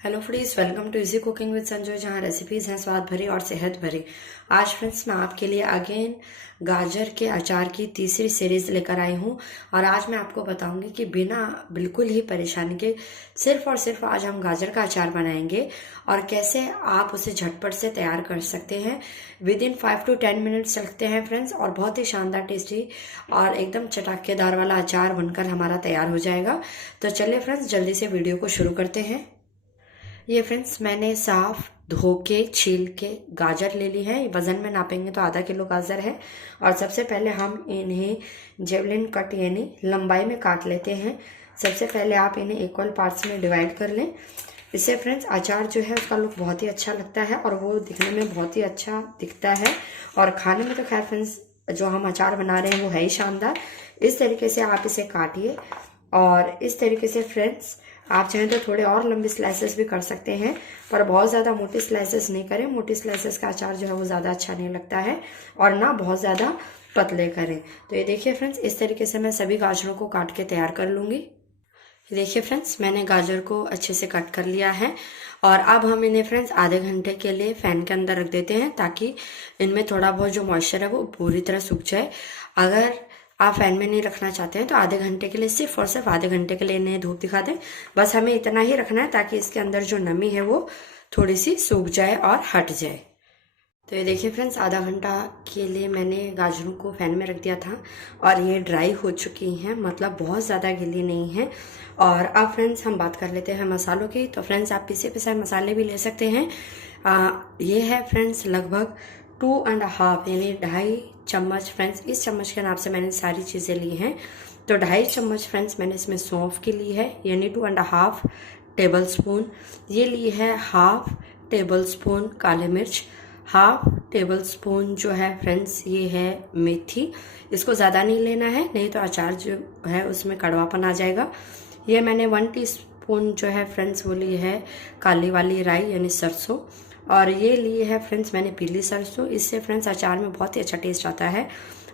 Hello friends, welcome to easy cooking with Sanjay, जहाँ recipes हैं स्वाद भरी और सेहत भरी। आज फ्रेंड्स मैं आपके लिए अगेन गाजर के अचार की तीसरी सीरीज लेकर आई हूँ। और आज मैं आपको बताऊंगी कि बिना बिल्कुल ही परेशानी के सिर्फ और सिर्फ आज हम गाजर का अचार बनाएंगे और कैसे आप उसे झटपट से तैयार कर सकते हैं। विद इन 5 to 10 मिनट्स लगते हैं फ्रेंड्स, और बहुत ही शानदार टेस्टी और एकदम चटाकेदार वाला अचार बनकर हमारा तैयार हो जाएगा। तो चलिए फ्रेंड्स, जल्दी से वीडियो को शुरू करते हैं। ये फ्रेंड्स मैंने साफ धो के छील के गाजर ले ली है। वजन में नापेंगे तो आधा किलो गाजर है। और सबसे पहले हम इन्हें जेवलिन कट यानी लंबाई में काट लेते हैं। सबसे पहले आप इन्हें इक्वल पार्ट्स में डिवाइड कर लें। इससे फ्रेंड्स अचार जो है उसका लुक बहुत ही अच्छा लगता है और वो दिखने में बहुत ही अच्छा दिखता है। और खाने में तो खैर फ्रेंड्स जो हम अचार बना रहे हैं वो है ही शानदार। इस तरीके से आप इसे काटिए। और इस तरीके से फ्रेंड्स आप चाहें तो थोड़े और लंबे स्लाइसेस भी कर सकते हैं, पर बहुत ज़्यादा मोटी स्लाइसेस नहीं करें। मोटी स्लाइसेस का अचार जो है वो ज़्यादा अच्छा नहीं लगता है, और ना बहुत ज़्यादा पतले करें। तो ये देखिए फ्रेंड्स, इस तरीके से मैं सभी गाजरों को काट के तैयार कर लूँगी। देखिए फ्रेंड्स, मैंने गाजर को अच्छे से कट कर लिया है। और अब हम इन्हें फ्रेंड्स आधे घंटे के लिए फ़ैन के अंदर रख देते हैं, ताकि इनमें थोड़ा बहुत जो मॉइस्चर है वो पूरी तरह सूख जाए। अगर आप फैन में नहीं रखना चाहते हैं तो आधे घंटे के लिए, सिर्फ और सिर्फ आधे घंटे के लिए इन्हें धूप दिखा दें। बस हमें इतना ही रखना है ताकि इसके अंदर जो नमी है वो थोड़ी सी सूख जाए और हट जाए। तो ये देखिए फ्रेंड्स, आधा घंटा के लिए मैंने गाजरों को फैन में रख दिया था और ये ड्राई हो चुकी हैं, मतलब बहुत ज़्यादा गीली नहीं है। और अब फ्रेंड्स हम बात कर लेते हैं मसालों की। तो फ्रेंड्स आप पिसे पिसाए मसाले भी ले सकते हैं। ये है फ्रेंड्स लगभग 2.5 यानी 2.5 चम्मच। फ्रेंड्स इस चम्मच के नाप से मैंने सारी चीज़ें ली हैं। तो 2.5 चम्मच फ्रेंड्स मैंने इसमें सौंफ की ली है, यानी 2.5 टेबल स्पून। ये ली है 1/2 टेबल स्पून काली मिर्च। 1/2 टेबल स्पून जो है फ्रेंड्स ये है मेथी। इसको ज़्यादा नहीं लेना है, नहीं तो अचार जो है उसमें कड़वापन आ जाएगा। ये मैंने 1 टीस्पून जो है फ्रेंड्स वो ली है काली वाली राई यानी सरसों। और ये लिए है फ्रेंड्स मैंने पीली सरसों। इससे फ्रेंड्स अचार में बहुत ही अच्छा टेस्ट आता है।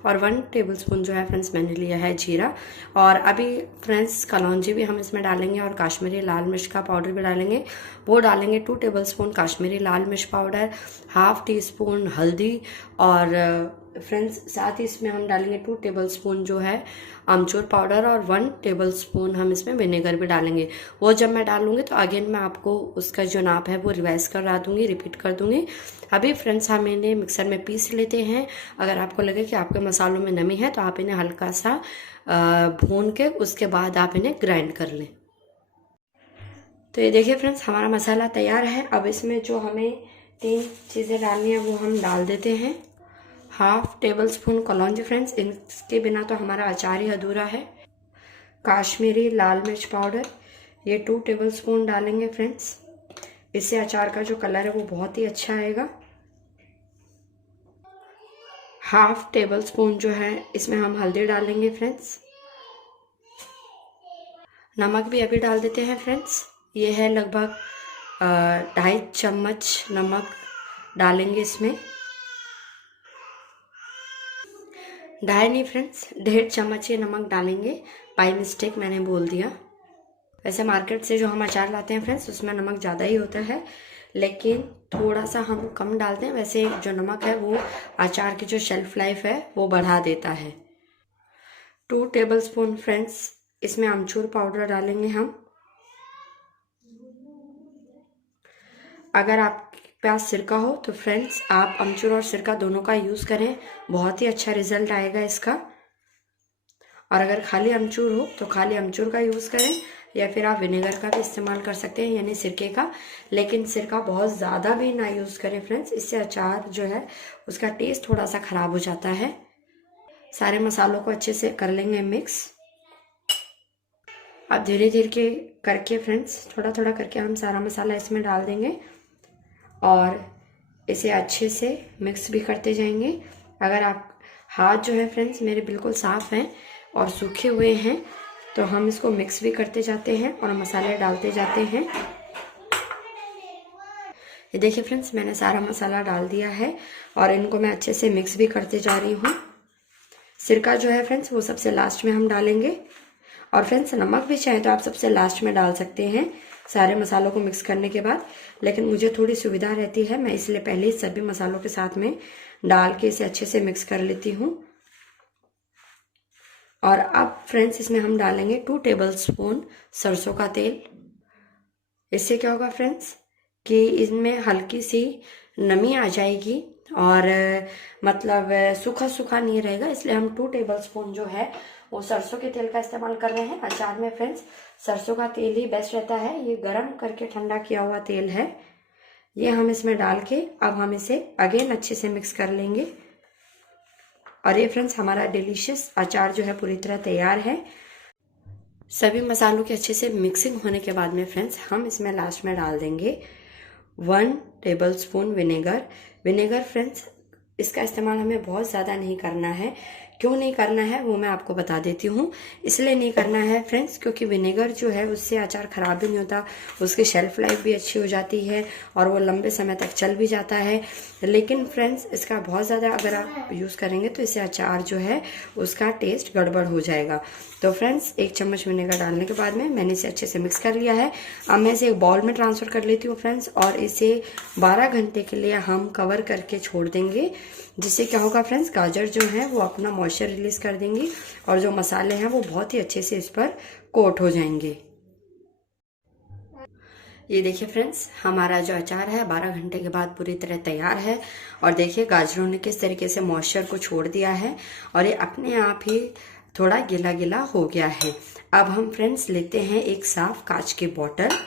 और 1 टेबल स्पून जो है फ्रेंड्स मैंने लिया है जीरा। और अभी फ्रेंड्स कलौंजी भी हम इसमें डालेंगे और काश्मीरी लाल मिर्च का पाउडर भी डालेंगे। वो डालेंगे 2 टेबल स्पून काश्मीरी लाल मिर्च पाउडर, 1/2 टीस्पून हल्दी। और फ्रेंड्स साथ ही इसमें हम डालेंगे 2 टेबल स्पून जो है आमचूर पाउडर, और 1 टेबल स्पून हम इसमें विनेगर भी डालेंगे। वो जब मैं डालूंगी तो अगेन मैं आपको उसका जो नाप है वो रिवाइज करा दूंगी, रिपीट कर दूंगी। अभी फ्रेंड्स हम इन्हें मिक्सर में पीस लेते हैं। अगर आपको लगे कि आपके मसालों में नमी है तो आप इन्हें हल्का सा भून के उसके बाद आप इन्हें ग्राइंड कर लें। तो ये देखिए फ्रेंड्स, हमारा मसाला तैयार है। अब इसमें जो हमें 3 चीज़ें डालनी है वो हम डाल देते हैं। 1/2 टेबल स्पून कलौंजी। फ्रेंड्स इनके बिना तो हमारा अचार ही अधूरा है। काश्मीरी लाल मिर्च पाउडर, ये 2 टेबल स्पून डालेंगे फ्रेंड्स। इससे अचार का जो कलर है वो बहुत ही अच्छा आएगा। 1/2 टेबल स्पून जो है इसमें हम हल्दी डालेंगे फ्रेंड्स। नमक भी अभी डाल देते हैं फ्रेंड्स। ये है लगभग 2.5 चम्मच नमक डालेंगे इसमें। 2.5 नहीं फ्रेंड्स, 1.5 चम्मच ये नमक डालेंगे। बाय मिस्टेक मैंने बोल दिया। वैसे मार्केट से जो हम अचार लाते हैं फ्रेंड्स उसमें नमक ज़्यादा ही होता है, लेकिन थोड़ा सा हम कम डालते हैं। वैसे जो नमक है वो अचार की जो शेल्फ लाइफ है वो बढ़ा देता है। 2 टेबल स्पून फ्रेंड्स इसमें आमचूर पाउडर डालेंगे हम। अगर आपके पास सिरका हो तो फ्रेंड्स आप अमचूर और सिरका दोनों का यूज़ करें, बहुत ही अच्छा रिजल्ट आएगा इसका। और अगर खाली अमचूर हो तो खाली अमचूर का यूज़ करें, या फिर आप विनेगर का भी इस्तेमाल कर सकते हैं यानी सिरके का। लेकिन सिरका बहुत ज़्यादा भी ना यूज़ करें फ्रेंड्स, इससे अचार जो है उसका टेस्ट थोड़ा सा ख़राब हो जाता है। सारे मसालों को अच्छे से कर लेंगे मिक्स। अब धीरे धीरे करके फ्रेंड्स थोड़ा थोड़ा करके हम सारा मसाला इसमें डाल देंगे और इसे अच्छे से मिक्स भी करते जाएंगे। अगर आप हाथ जो है फ्रेंड्स मेरे बिल्कुल साफ़ हैं और सूखे हुए हैं तो हम इसको मिक्स भी करते जाते हैं और मसाले डालते जाते हैं। ये देखिए फ्रेंड्स, मैंने सारा मसाला डाल दिया है और इनको मैं अच्छे से मिक्स भी करते जा रही हूँ। सिरका जो है फ्रेंड्स वो सबसे लास्ट में हम डालेंगे। और फ्रेंड्स नमक भी चाहे तो आप सबसे लास्ट में डाल सकते हैं, सारे मसालों को मिक्स करने के बाद, लेकिन मुझे थोड़ी सुविधा रहती है, मैं इसलिए पहले ही सभी मसालों के साथ में डाल के इसे अच्छे से मिक्स कर लेती हूँ। और अब फ्रेंड्स इसमें हम डालेंगे 2 टेबलस्पून सरसों का तेल। इससे क्या होगा फ्रेंड्स कि इसमें हल्की सी नमी आ जाएगी और मतलब सूखा सूखा नहीं रहेगा, इसलिए हम 2 टेबलस्पून जो है वो सरसों के तेल का इस्तेमाल कर रहे हैं। अचार में फ्रेंड्स सरसों का तेल ही बेस्ट रहता है, ये गरम करके ठंडा किया हुआ तेल है। ये हम इसमें डाल के अब हम इसे अगेन अच्छे से मिक्स कर लेंगे। और ये फ्रेंड्स हमारा डिलीशियस अचार जो है पूरी तरह तैयार है। सभी मसालों के अच्छे से मिक्सिंग होने के बाद में फ्रेंड्स हम इसमें लास्ट में डाल देंगे 1 टेबलस्पून विनेगर फ्रेंड्स इसका इस्तेमाल हमें बहुत ज़्यादा नहीं करना है। क्यों नहीं करना है वो मैं आपको बता देती हूँ। इसलिए नहीं करना है फ्रेंड्स क्योंकि विनेगर जो है उससे अचार ख़राब भी नहीं होता, उसकी शेल्फ लाइफ भी अच्छी हो जाती है और वो लंबे समय तक चल भी जाता है। लेकिन फ्रेंड्स इसका बहुत ज़्यादा अगर आप यूज़ करेंगे तो इससे अचार जो है उसका टेस्ट गड़बड़ हो जाएगा। तो फ्रेंड्स 1 चम्मच विनेगर डालने के बाद में मैंने इसे अच्छे से मिक्स कर लिया है। अब मैं इसे एक बाउल में ट्रांसफ़र कर लेती हूँ फ्रेंड्स और इसे 12 घंटे के लिए हम कवर करके छोड़ देंगे, जिससे क्या होगा फ्रेंड्स गाजर जो है वो अपना मॉइस्चर रिलीज कर देंगी और जो मसाले हैं वो बहुत ही अच्छे से इस पर कोट हो जाएंगे। ये देखिए फ्रेंड्स हमारा जो अचार है 12 घंटे के बाद पूरी तरह तैयार है। और देखिए गाजरों ने किस तरीके से मॉइस्चर को छोड़ दिया है और ये अपने आप ही थोड़ा गीला गीला हो गया है। अब हम फ्रेंड्स लेते हैं एक साफ कांच की बोतल।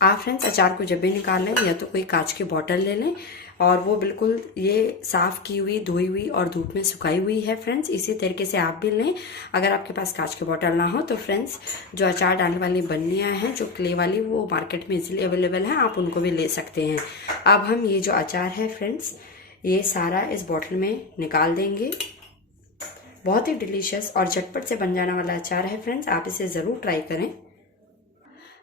आप फ्रेंड्स अचार को जब भी निकालें या तो कोई कांच की बोतल ले लें और वो बिल्कुल ये साफ़ की हुई, धोई हुई और धूप में सुखाई हुई है फ्रेंड्स। इसी तरीके से आप भी लें। अगर आपके पास कांच की बोतल ना हो तो फ्रेंड्स जो अचार डालने वाली बर्नियाँ हैं जो क्ले वाली वो मार्केट में इजीली अवेलेबल हैं, आप उनको भी ले सकते हैं। अब हम ये जो अचार है फ्रेंड्स ये सारा इस बोतल में निकाल देंगे। बहुत ही डिलीशियस और झटपट से बन जाने वाला अचार है फ्रेंड्स, आप इसे ज़रूर ट्राई करें।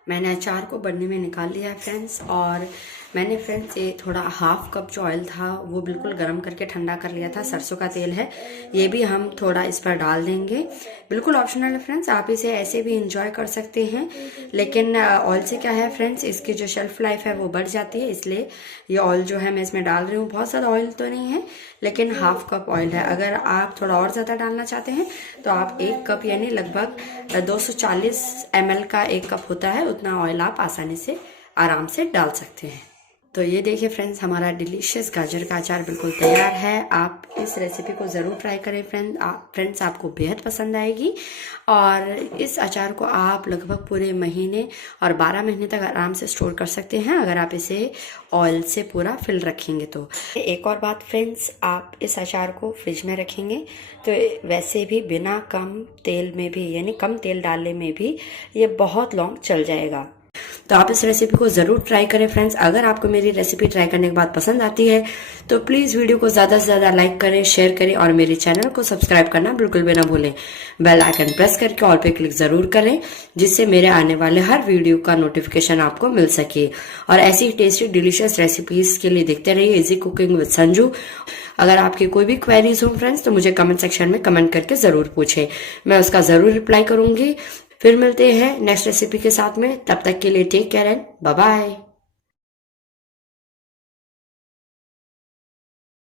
मैंने अचार को बर्नी में निकाल लिया है फ्रेंड्स और मैंने फ्रेंड्स ये थोड़ा हाफ कप जो ऑयल था वो बिल्कुल गर्म करके ठंडा कर लिया था। सरसों का तेल है, ये भी हम थोड़ा इस पर डाल देंगे। बिल्कुल ऑप्शनल है फ्रेंड्स, आप इसे ऐसे भी इंजॉय कर सकते हैं। लेकिन ऑयल से क्या है फ्रेंड्स इसकी जो शेल्फ लाइफ है वो बढ़ जाती है, इसलिए ये ऑयल जो है मैं इसमें डाल रही हूँ। बहुत ज़्यादा ऑयल तो नहीं है लेकिन हाफ कप ऑयल है। अगर आप थोड़ा और ज़्यादा डालना चाहते हैं तो आप 1 कप यानी लगभग 240 ml का 1 कप होता है, उतना ऑयल आप आसानी से आराम से डाल सकते हैं। तो ये देखिए फ्रेंड्स हमारा डिलीशियस गाजर का अचार बिल्कुल तैयार है। आप इस रेसिपी को ज़रूर ट्राई करें फ्रेंड्स, आपको बेहद पसंद आएगी। और इस अचार को आप लगभग पूरे महीने और 12 महीने तक आराम से स्टोर कर सकते हैं अगर आप इसे ऑयल से पूरा फिल रखेंगे तो। एक और बात फ्रेंड्स, आप इस अचार को फ्रिज में रखेंगे तो वैसे भी बिना कम तेल में भी यानी कम तेल डालने में भी ये बहुत लॉन्ग चल जाएगा। तो आप इस रेसिपी को ज़रूर ट्राई करें फ्रेंड्स। अगर आपको मेरी रेसिपी ट्राई करने के बाद पसंद आती है तो प्लीज़ वीडियो को ज़्यादा से ज़्यादा लाइक करें, शेयर करें और मेरे चैनल को सब्सक्राइब करना बिल्कुल भी ना भूलें। बेल आइकन प्रेस करके ऑल पे क्लिक ज़रूर करें जिससे मेरे आने वाले हर वीडियो का नोटिफिकेशन आपको मिल सके। और ऐसी टेस्टी डिलीशियस रेसिपीज़ के लिए देखते रहिए इजी कुकिंग विद संजू। अगर आपकी कोई भी क्वेरीज हो फ्रेंड्स तो मुझे कमेंट सेक्शन में कमेंट करके ज़रूर पूछें, मैं उसका ज़रूर रिप्लाई करूँगी। फिर मिलते हैं नेक्स्ट रेसिपी के साथ में, तब तक के लिए take care and bye bye.